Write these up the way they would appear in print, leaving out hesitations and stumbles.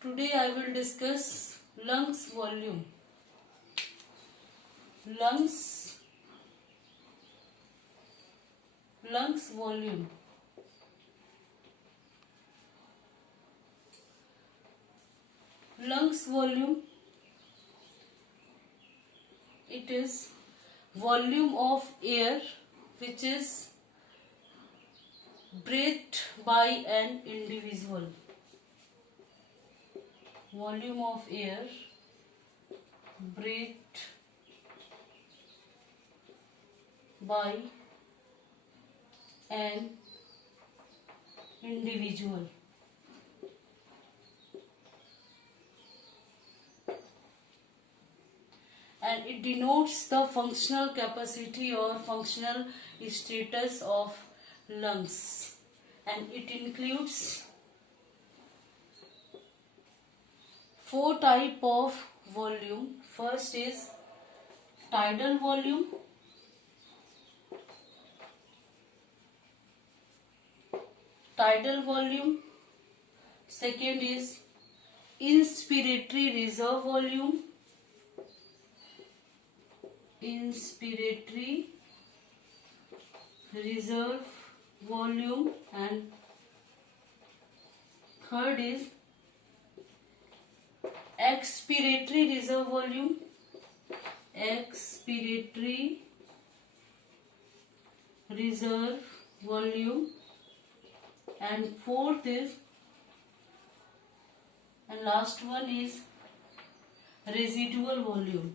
Today I will discuss lungs volume. Lungs volume. Lungs volume, it is volume of air which is breathed by an individual. Volume of air breathed by an individual. And it denotes the functional capacity or functional status of lungs, and it includes 4 types of volume. First is tidal volume, second is inspiratory reserve volume, and third is expiratory reserve volume, and fourth is, and last one is residual volume.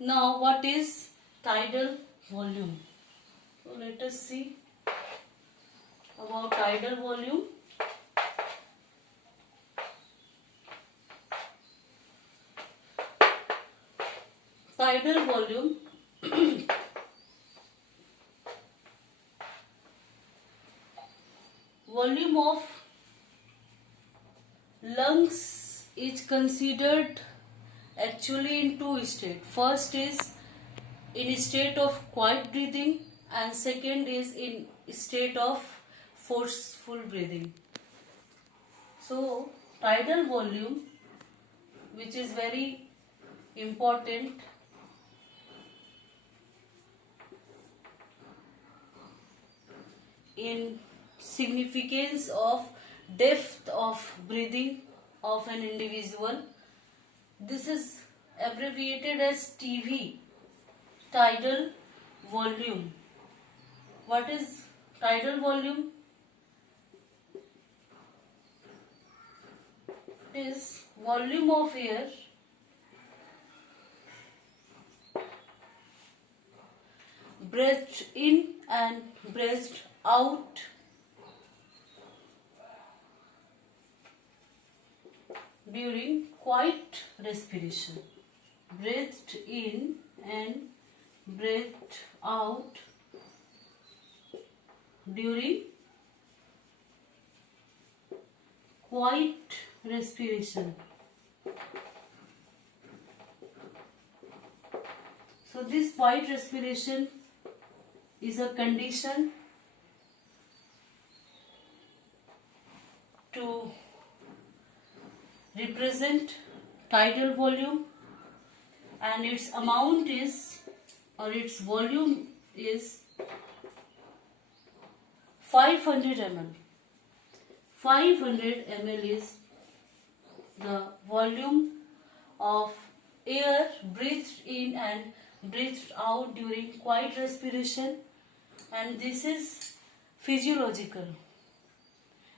Now what is tidal volume? So let us see about tidal volume. Tidal volume volume of lungs is considered actually in two states. First is in state of quiet breathing, and second is in state of forceful breathing. So tidal volume, which is very important, in significance of depth of breathing of an individual. This is abbreviated as TV, tidal volume. What is tidal volume? It is volume of air breathed in and breathed out during quiet respiration. Breathed in and breathed out during quiet respiration. So this quiet respiration is a condition to represent tidal volume, and its amount is, or its volume is 500 ml. 500 ml is the volume of air breathed in and breathed out during quiet respiration, and this is physiological.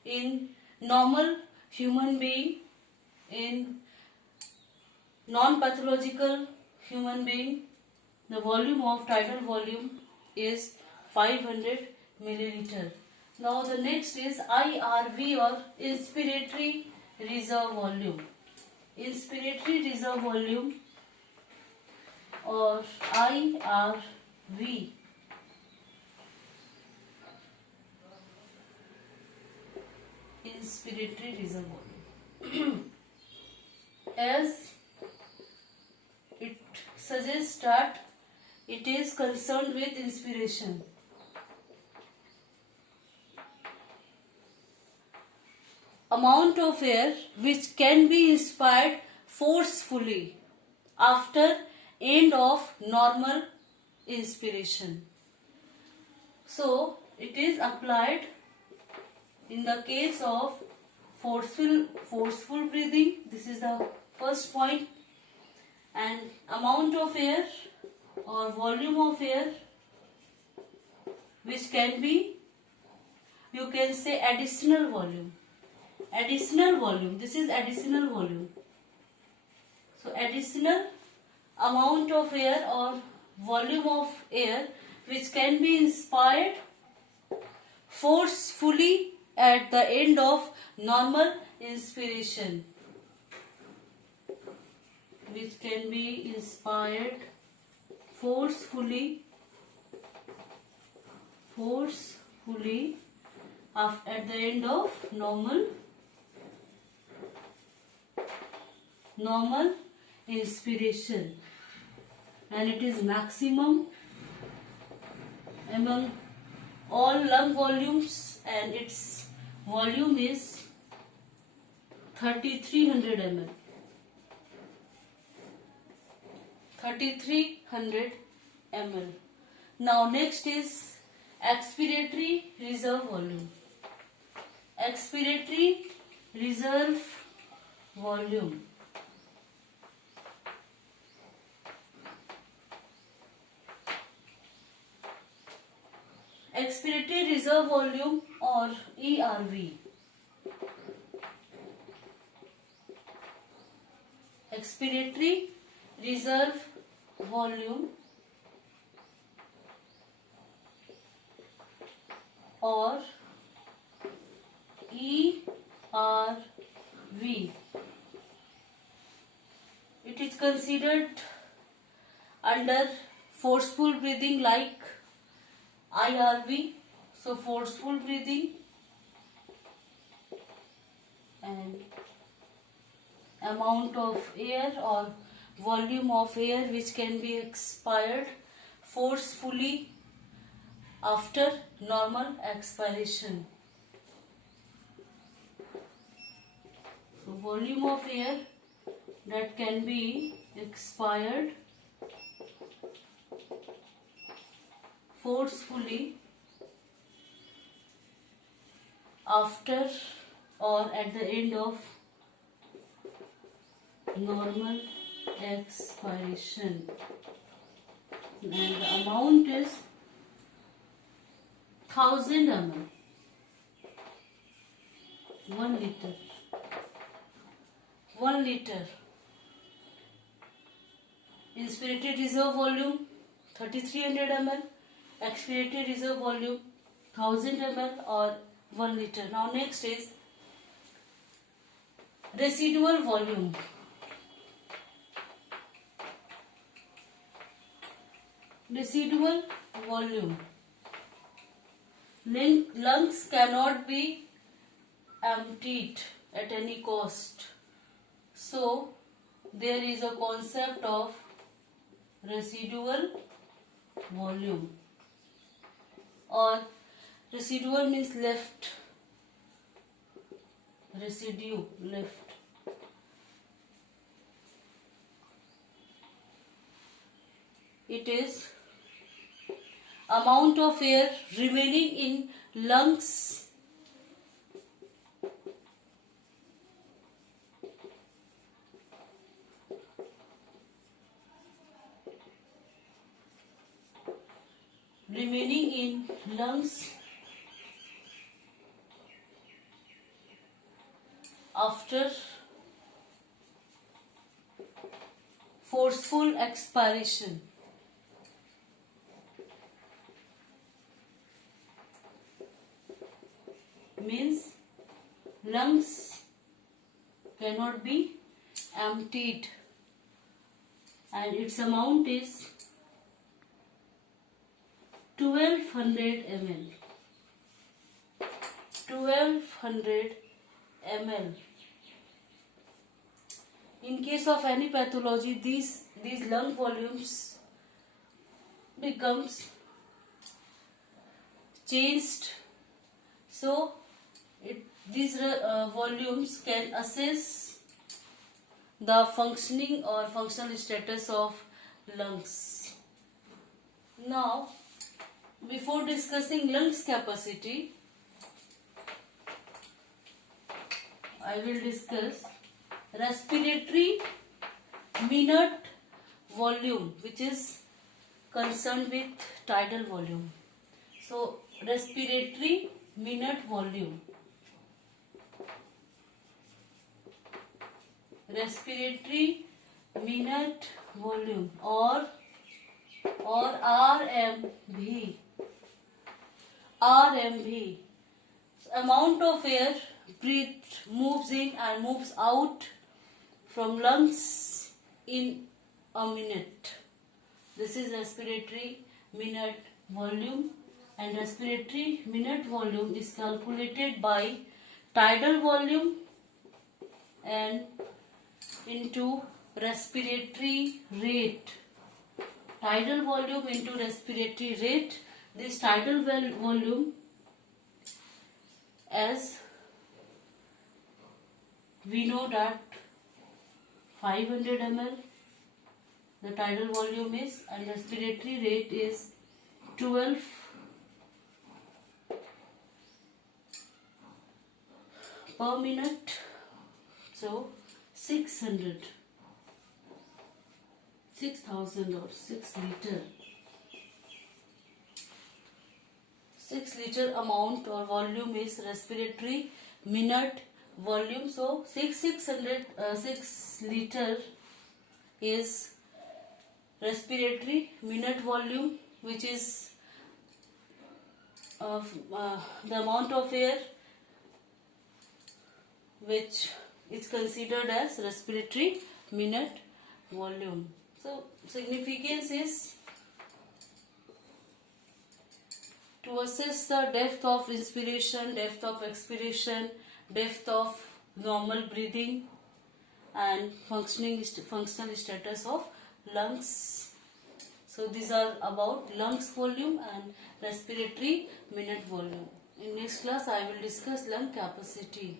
In normal human being, in non-pathological human being, the volume of tidal volume is 500 milliliter. Now the next is IRV, or inspiratory reserve volume. Inspiratory reserve volume, or IRV, inspiratory reserve volume. As it suggests that It is concerned with inspiration. Amount of air which can be inspired forcefully after end of normal inspiration. So it is applied in the case of forceful breathing. This is the first point. And amount of air or volume of air which can be, you can say, additional volume. Additional volume. This is additional volume. So additional amount of air or volume of air which can be inspired forcefully at the end of normal inspiration. Which can be inspired forcefully at the end of normal inspiration, and it is maximum among all lung volumes, and its volume is 3300 ml. 3300 ml. Now next is expiratory reserve volume. Expiratory reserve volume. Expiratory reserve volume or ERV. Expiratory reserve volume or ERV. It is considered under forceful breathing like IRV. So forceful breathing and amount of air or volume of air which can be expired forcefully after normal expiration. So volume of air that can be expired forcefully after or at the end of normal expiration, and the amount is 1000 ml. 1 liter. 1 liter. Inspirated reserve volume 3300 ml. Expirated reserve volume 1000 ml or 1 liter. Now next is residual volume. Residual volume. Lungs cannot be emptied at any cost. So there is a concept of residual volume, or residual means left. Residue, left. It is amount of air remaining in lungs after forceful expiration. Means lungs cannot be emptied, and its amount is 1200 ml. 1200 ml. In case of any pathology, these lung volumes becomes changed. So these volumes can assess the functioning or functional status of lungs. Now, before discussing lungs capacity, I will discuss respiratory minute volume, which is concerned with tidal volume. So, respiratory minute volume. Respiratory minute volume or RMV. RMV. Amount of air breathed moves in and moves out from lungs in a minute. This is respiratory minute volume, and respiratory minute volume is calculated by tidal volume and into respiratory rate. Tidal volume into respiratory rate. This tidal volume, as we know that 500 ml the tidal volume is, and respiratory rate is 12 per minute. So 6,000 or 6 liter. 6 liter amount or volume is respiratory minute volume. So 6 liter is respiratory minute volume, which is the amount of air which is considered as respiratory minute volume. So significance is to assess the depth of inspiration, depth of expiration, depth of normal breathing, and functional status of lungs. So these are about lungs volume and respiratory minute volume. In next class I will discuss lung capacity.